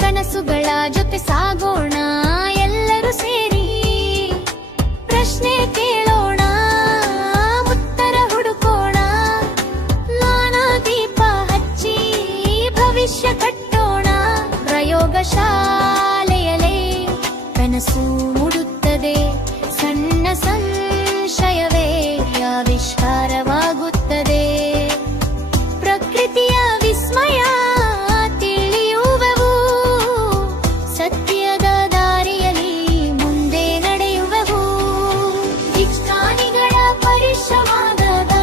ಕನಸುಗಳ ಜೊತೆ ಸಾಗೋಣ ಎಲ್ಲರೂ ಸೇರಿ. ಪ್ರಶ್ನೆ ಕೇಳೋಣ, ಉತ್ತರ ಹುಡುಕೋಣ, ಜ್ಞಾನ ದೀಪ ಹಚ್ಚಿ ಭವಿಷ್ಯ ಕಟ್ಟೋಣ. ಪ್ರಯೋಗಶಾಲೆಯಲೇ ಕನಸು ಮೂಡುತ್ತದೆ, ಸಣ್ಣ ಸಂಶಯವೇ ಆವಿಷ್ಕಾರವಾಗುತ್ತದೆ. ಪ್ರಕೃತಿಯ ವಿಸ್ಮಯ ತಿಳಿಯುವೆವು, ಸತ್ಯದ ದಾರಿಯಲ್ಲಿ ಮುಂದೆ ನಡೆಯುವೆವು. ವಿಜ್ಞಾನಿಗಳ ಪರಿಶ್ರಮದ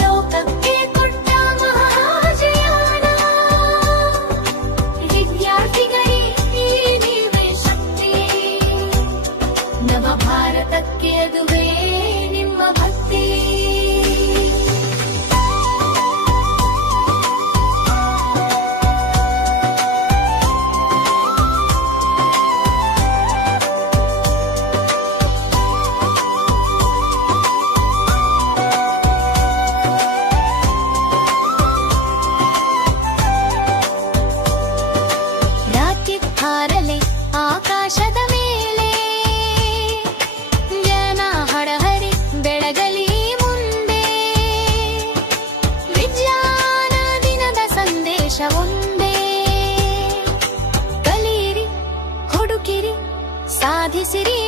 ಲೋಕಕ್ಕೆ ಕೊಟ್ಟ ಮಹಾಜಯಾನ. ವಿದ್ಯಾರ್ಥಿಗಳಿಗೆ ನೀವೇ ಶಕ್ತಿ, ನವ ಭಾರತಕ್ಕೆ ಅದುವೇ ನಿಮ್ಮ ಭಕ್ತಿ. ರಾಕೆಟ್ ಹಾರಲೆ ಆಕಾಶದ ಮೇಲೆ, ಜನ ಹಡಹರಿ ಬೆಳಗಲಿ ಮುಂದೆ. ವಿಜ್ಞಾನ ದಿನದ ಸಂದೇಶ ಒಂದೇ, ಕಲಿಯಿರಿ, ಹುಡುಕಿರಿ, ಸಾಧಿಸಿರಿ